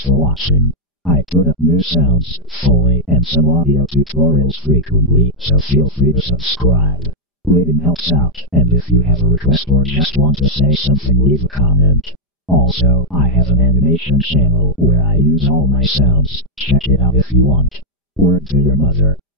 Thanks for watching. I put up new sounds, Foley, and some audio tutorials frequently, so feel free to subscribe. Rating helps out, and if you have a request or just want to say something, leave a comment. Also, I have an animation channel where I use all my sounds. Check it out if you want. Word to your mother.